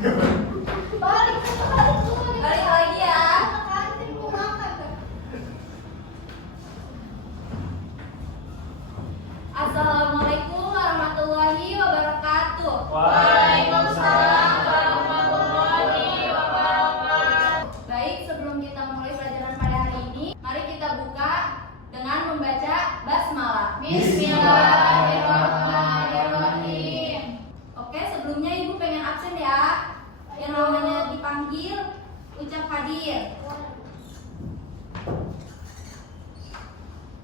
Balik dulu. Balik lagi ya. Assalamualaikum warahmatullahi wabarakatuh. Waalaikumsalam warahmatullahi wabarakatuh. Baik, sebelum kita mulai pelajaran pada hari ini, mari kita buka dengan membaca basmalah. Bismillahirrahmanirrahim. Oke, sebelumnya Ibu pengen absen ya. Yang namanya dipanggil, ucap hadir.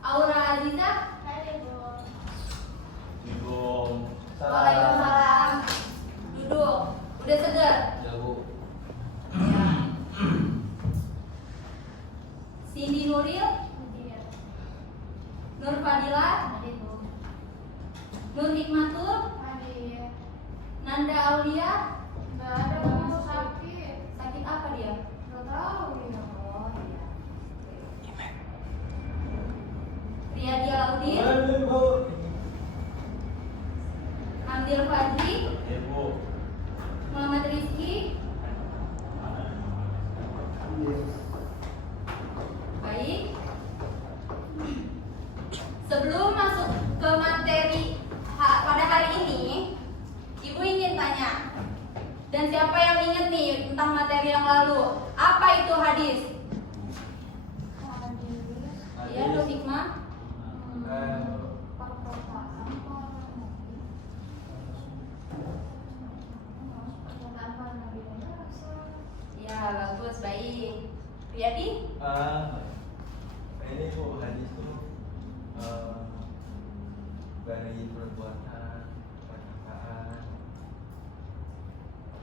Aura Aziza. Waalaikumsalam. Duduk. Udah segar? Ya, Bu. Ya. Cindy Nuril, Nur Fadila, Nur Hikmatul, Nanda Aulia. Sakit apa dia? Oh iya. Riyadi Alaudin, Amdil Fadli, Muhammad Rizky. Baik. Sebelum masuk ke materi pada hari ini, Ibu ingin tanya. Dan siapa yang ingat nih tentang materi yang lalu? Apa itu hadis? Iya, Nur Hikmah. Ya, bagus, baik. Riyadi? Ini Bu, hadis itu dari perbuatan, perkataan,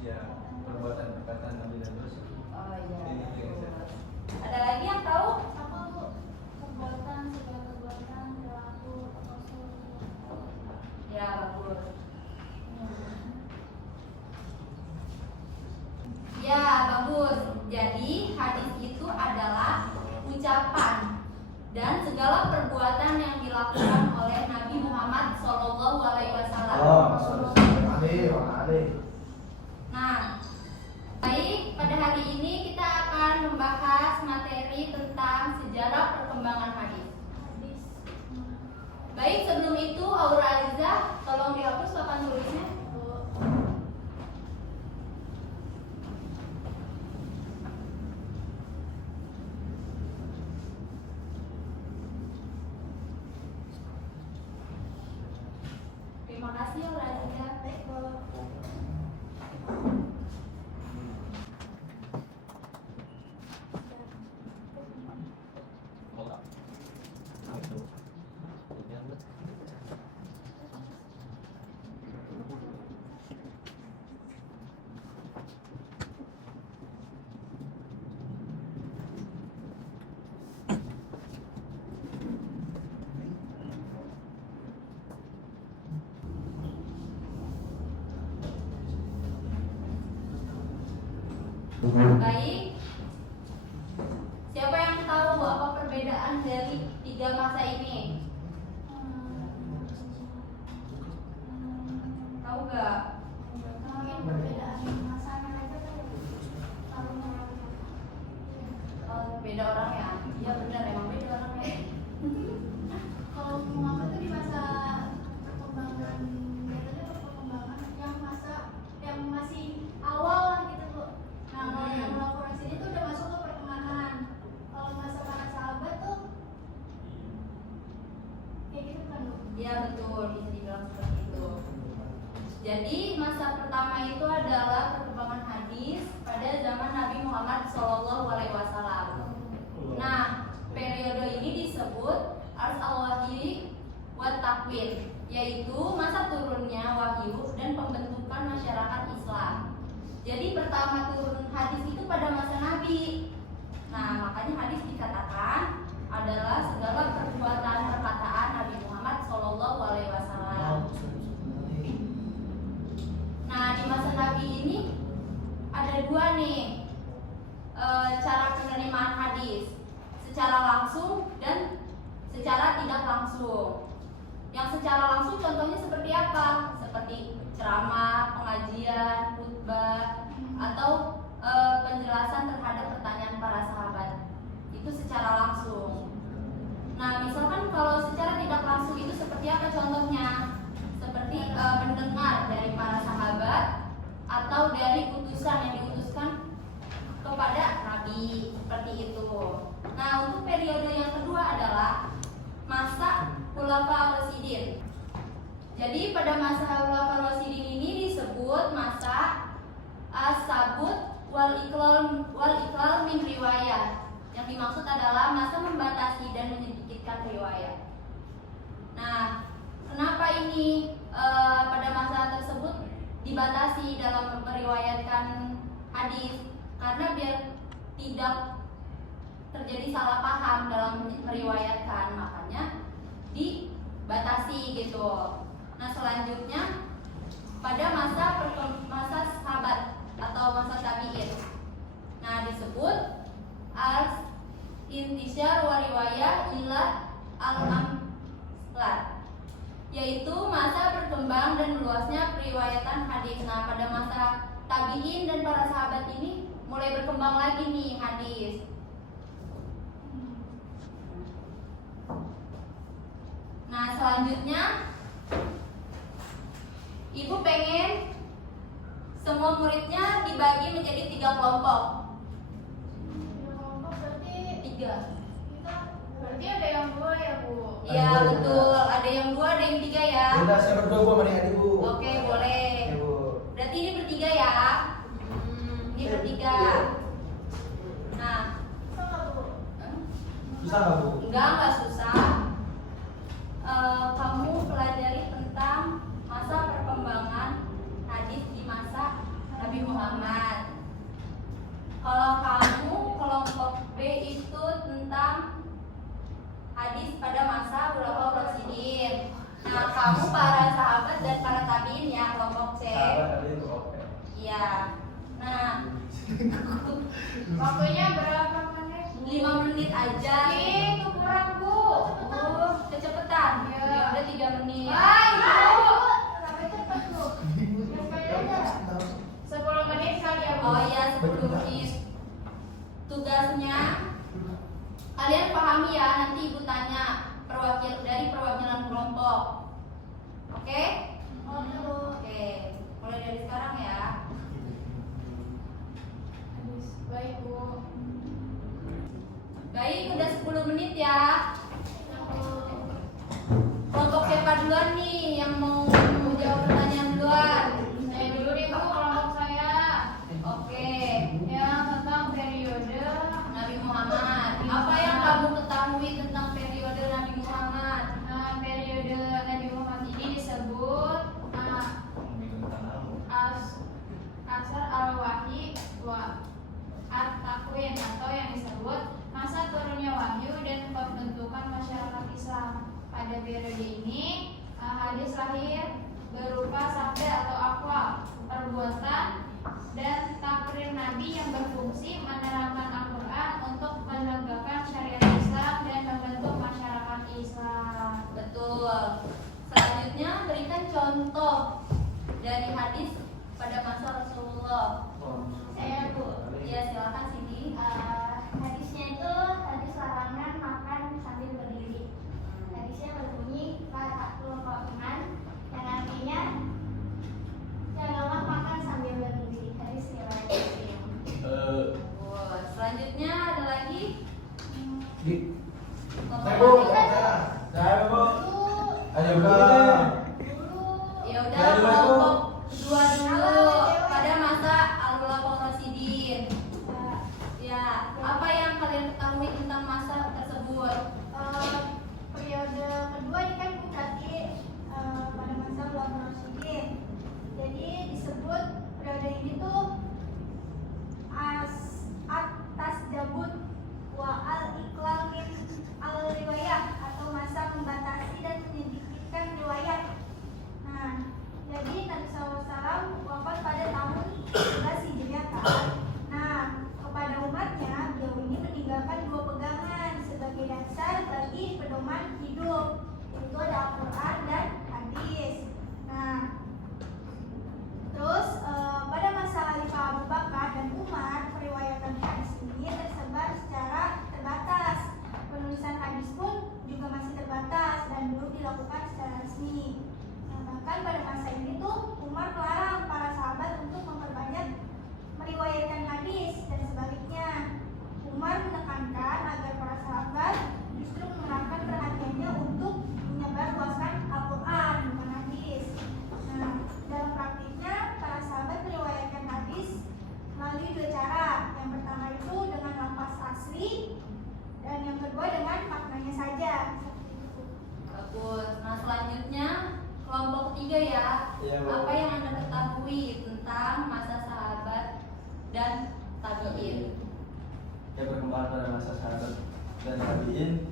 ya perkataan Nabi dan Rasul. Oh iya. Ini yang saya tahu. Ada lagi yang tahu? Ya, bagus. Ya, bagus. Jadi, hadis itu adalah ucapan dan segala perbuatan yang dilakukan oleh Nabi Muhammad SAW. Nah, baik, pada hari ini kita akan membahas materi tentang sejarah perkembangan hadis. Baik, sebelum itu Aura Aliza, tolong dihapus papan tulisnya. Terima kasih Aura Aliza. Baik. Siapa yang tahu apa perbedaan dari tiga masa ini? Tahu gak? Oh, beda orang ya? Iya benar, emang beda orangnya. Kalau Muhammad itu di masa perkembangan, biasanya perkembangan yang masa yang masih awal lah gitu Bu. Nah kalau yang melakukan sini tuh udah masuk ke pertengahan. Kalau masa para sahabat tuh kayak gitu kan Bu? Iya betul, bisa dibilang seperti itu. Jadi masa pertama itu adalah perkembangan hadis pada zaman Nabi Muhammad SAW. Nah, periode ini disebut Ars al-Wahyi wa Takwin, yaitu masa turunnya wahyu dan pembentukan masyarakat Islam. Jadi pertama turun hadis itu pada masa Nabi. Nah, makanya hadis dikatakan adalah segala perbuatan perkataan Nabi Muhammad SAW. Nah, di masa Nabi ini ada dua nih cara penerimaan hadis, secara langsung dan secara tidak langsung. Yang secara langsung contohnya seperti apa? Seperti ceramah, pengajian, khutbah. dimaksud adalah masa membatasi dan menyedikitkan riwayat. Nah, kenapa ini pada masa tersebut dibatasi dalam meriwayatkan hadis? Karena biar tidak terjadi salah paham dalam meriwayatkan, makanya dibatasi gitu. Nah, selanjutnya pada masa sahabat atau masa tabi'in. Nah, disebut al-intishar wa riwayah ila al-amsal, yaitu masa berkembang dan meluasnya periwayatan hadis. Nah, pada masa tabi'in dan para sahabat ini mulai berkembang lagi nih hadis. Nah, selanjutnya ibu pengen semua muridnya dibagi menjadi 3 kelompok. Kelompok berarti 3. kita berarti ada yang 2 ya Bu? Iya betul, ada yang 2, ada yang 3 ya. Udah saya berdua Bu sama adik Bu. Oke, boleh. Oke, Bu. Berarti ini bertiga ya. Ini bertiga. Nah, Susah nggak Bu? Susah nggak Bu? enggak susah. Kamu pelajari tentang masa perkembangan hadis di masa Nabi Muhammad. Kalau kamu kelompok B itu tentang hadis pada masa Khulafaur Rasyidin. Nah, kamu para sahabat dan para tabiin ya, kelompok C. Sahabat tadi itu oke. Iya. Nah, Waktunya berapa menit? 5 menit aja. Itu kurang Bu. Kecepatan. Iya. Ya udah 3 menit. Ibu, sampai cepat Bu. Sekali aja. 10 menit kali ya Bu. Oh iya, 10 menit. Tugasnya kalian pahami ya, nanti ibu tanya dari perwakilan kelompok. Oke? Oke Bu. Oke. Mulai dari sekarang ya. Baik Bu. Baik, udah 10 menit ya. Kelompok siapa duluan nih yang mau jawab pertanyaan duluan? Saya dulu nih Bu, kelompok saya. Oke. Yang tentang periode Nabi Muhammad. Apa yang kamu ketahui tentang periode Nabi Muhammad? periode Nabi Muhammad ini disebut asar al-wahyi wa at-takwin, atau yang disebut masa turunnya wahyu dan pembentukan masyarakat Islam. Pada periode ini hadis lahir berupa sabda atau aqwal, perbuatan dan takrir Nabi yang berfungsi menerangkan Al-Quran untuk menegakkan syariat Islam dan membentuk masyarakat Islam. Betul. Selanjutnya berikan contoh dari hadis pada masa Rasulullah. Saya Bu. Ya silakan Sindi. Hadisnya itu hadis larangan makan sambil berdiri. Hadisnya berbunyi Fatatul Qur'an, yang artinya janganlah makan sambil berdiri. Hadis riwayat Muslim. Selanjutnya ada lagi. Di. Kelompok Saya Bu. lain. Saya Bu. Ayo Bu. Ya udah, Dari mana, Bu? kelompok 2 dulu pada masa Al-Khulafaur Rasyidin. Ya, apa yang kalian ketahui tentang masa tersebut? Periode kedua ini kan berarti pada masa Khulafaur Rasyidin. Jadi disebut periode ini tuh atas jabut wa al-iqlal min al-riwayah, atau masa membatasi dan menyedikitkan riwayat. Nah, jadi Nabi SAW wafat pada tahun 11 Hijriah kan. Nah, kepada umatnya beliau ini meninggalkan 2 pegangan sebagai dasar bagi pedoman hidup, yaitu ada Al-Quran dan hadis. Nah, terus pada masa pada masa sahabat dan tabi'in.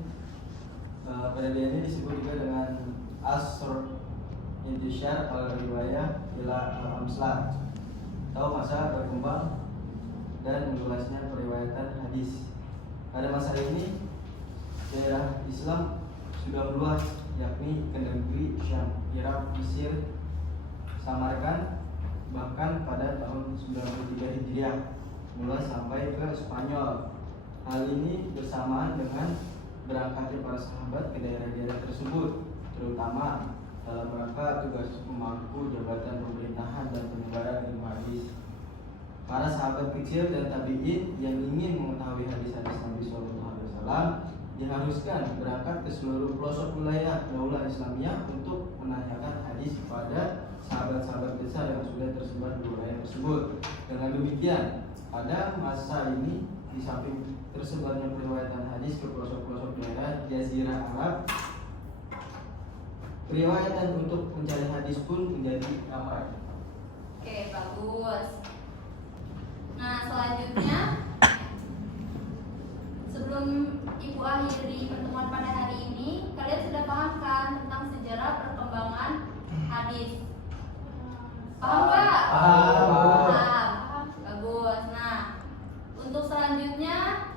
Periode ini disebut juga dengan Asr Intishar al-Riwayah ila al-Amslah, atau masa berkembang dan meluasnya periwayatan hadis. Pada masa ini daerah Islam sudah meluas, yakni ke negeri Syam, Irak, Mesir, Samarkand, bahkan pada tahun 93 Hijriah meluas sampai ke Spanyol. Hal ini bersamaan dengan berangkatnya para sahabat ke daerah-daerah tersebut, terutama dalam rangka tugas pemangku jabatan pemerintahan dan penyebaran ilmu hadis. Para sahabat kecil dan tabi'in yang ingin mengetahui hadis-hadis Nabi SAW diharuskan berangkat ke seluruh pelosok wilayah Daulah Islamiyah untuk menanyakan hadis kepada sahabat-sahabat besar yang sudah tersebar di wilayah tersebut. Dengan demikian, pada masa ini di samping tersebarnya periwayatan hadis ke pelosok-pelosok daerah Jazirah Arab, periwayatan untuk mencari hadis pun menjadi ramai. Oke, bagus. Nah, selanjutnya sebelum Ibu akhiri pertemuan pada hari ini, kalian sudah paham kan tentang sejarah perkembangan hadis? Paham nggak? Paham. Paham. Bagus. Nah, untuk selanjutnya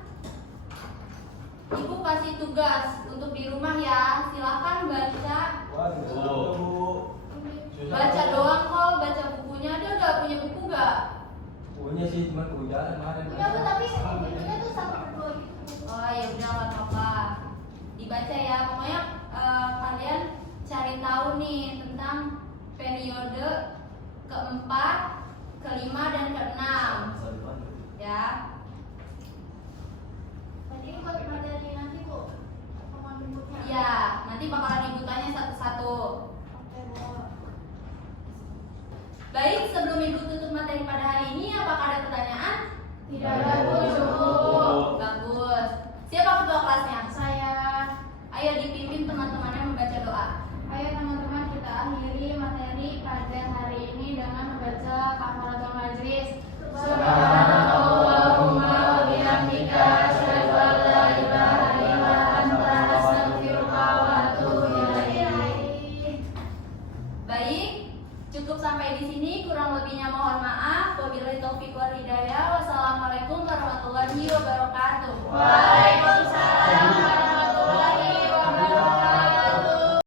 Ibu kasih tugas untuk di rumah ya. Silakan baca. Baca doang kok, baca bukunya. Ada nggak punya buku nggak? Punya sih, cuma kehujanan kemarin. Punya aku tapi bukunya tuh sama berdua gitu. Oh ya udah nggak apa-apa. Dibaca ya. Pokoknya kalian cari tahu nih tentang periode keempat, kelima dan keenam. Ya. Tadi buat materi nanti Bu, pertemuan berikutnya. Iya, nanti bakalan Ibu tanya satu-satu. Oke Bu. Baik, sebelum Ibu tutup materi pada hari ini, apakah ada pertanyaan? Tidak ada Bu. Cukup. Bagus. Siapa ketua kelasnya? Saya. Ayo dipimpin teman-temannya membaca doa. Ayo teman-teman kita akhiri materi pada hari ini dengan membaca kafaratul majlis. Subhanallahumma wa bihamdika asyhadu an la ilaha illa anta astaghfiruka wa atubu ilaik. Baik, cukup sampai di sini. Kurang lebihnya mohon maaf. Wabillahi taufiq wal hidayah. Wassalamualaikum warahmatullahi wabarakatuh.